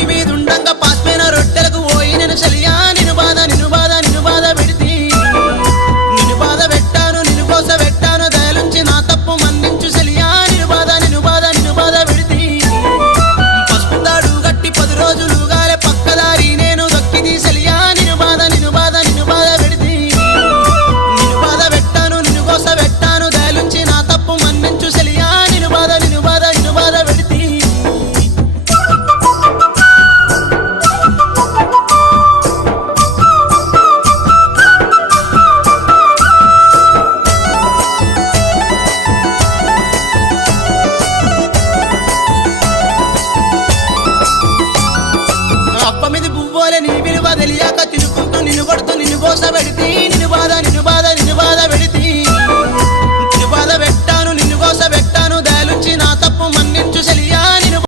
Maybe the తెలియక తినుకుంటూ నిన్ను కొడుతూ నిన్ను బోస పెడితే